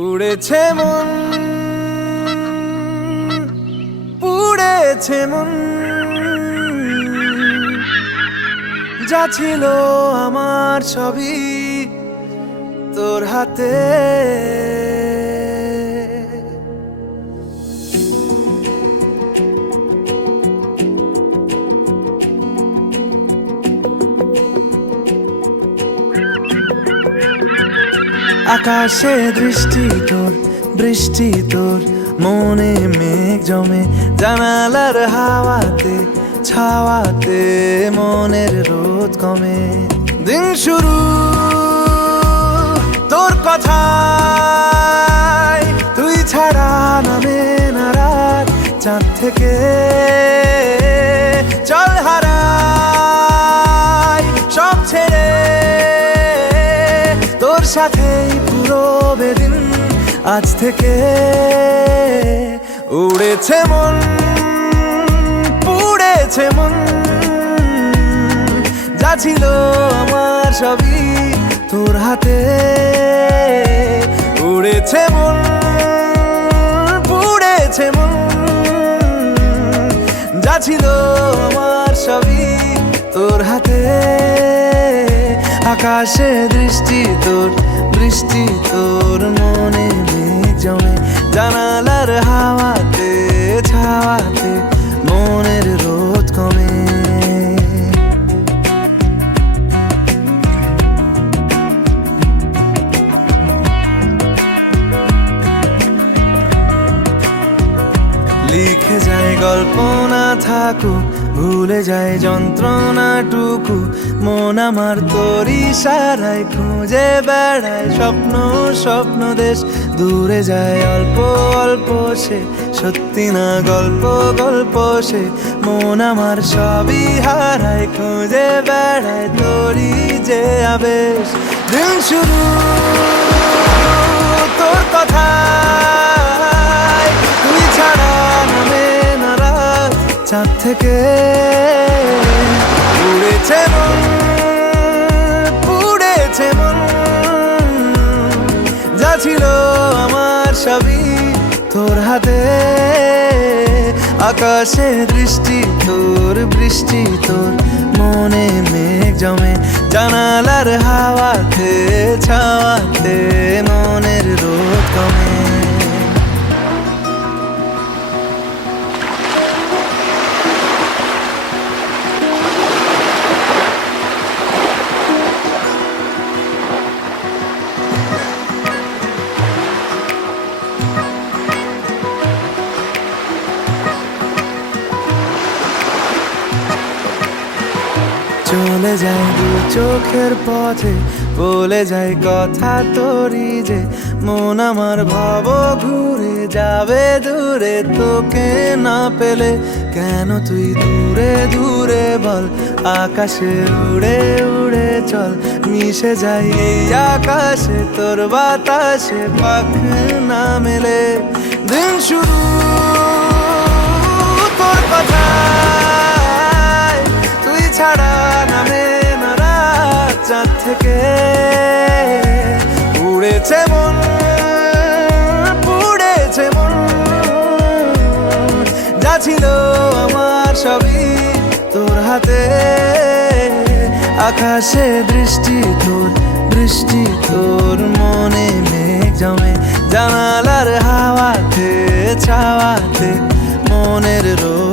উড়েছে মন, পুড়েছে মন, যা ছিল আমার সবই তোর হাতে। আকাশে দৃষ্টি তোর, বৃষ্টি তোর, মনে মেঘ জমে, জানালার হাওয়াতে ছাওয়াতে মনের রোদ কমে। দিন শুরু তোর কথায়, তুই ছাড়া নামে না রাত, চাঁদ থেকে চল হারাই সব ছেড়ে, তোর সাথেই পুরো বেদিন আজ থেকে। উড়েছে মন, পুড়েছে মন, যা ছিল আমার সবই তোর হাতে। উড়েছে মন, পুড়েছে মন, যা ছিল আমার সবই তোর হাতে। আকাশে দৃষ্টি তোর, বৃষ্টি তোর, মনে মেঘ জমে, জানালার হাওয়াতে ছাওয়াতে মনের রোদ কমে। লিখে যায় গল্প না থাকুক, ভুলে যায় যন্ত্রণাটুকু, মন আমার তোর ইশারায় খুঁজে বেড়ায় স্বপ্ন স্বপ্ন দেশ। দূরে যায় অল্প অল্প সে, সত্যি না গল্প গল্প সে, মন আমার সবই হারায় খুঁজে বেড়ায় তোরই যে আবেশ। দিন শুরু তোর কথায়, তুই ছাড়া নামে না রাত, চাঁদ থেকে উড়েছে মন, পুড়েছে মন, যা ছিল আমার সবই তোর হাতে। আকাশে দৃষ্টি তোর, বৃষ্টি তোর, মনে মেঘ জমে, জানালার হাওয়াতে ছাওয়াতে মনের রোদ কমে। চলে যায় দু চোখের পথে, বলে যায় কথা তোরই যে, মন আমার ভাব ঘুরে যাবে দূরে তোকে না পেলে। কেন তুই দূরে দূরে বল, আকাশে উড়ে উড়ে চল, মিশে যাই এই আকাশে তোর বাতাসে, পাখ না মেলে। দিন শুরু তোর কথায়, তুই ছাড়া নামে না রাত, চাঁদ থেকে উড়েছে মন, পুড়েছে মন, যা ছিল আমার সবই তোর হাতে। আকাশে দৃষ্টি তোর, বৃষ্টি তোর, মনে মেঘ জমে, জানালার হাওয়াতে ছাওয়াতে মনের রোদ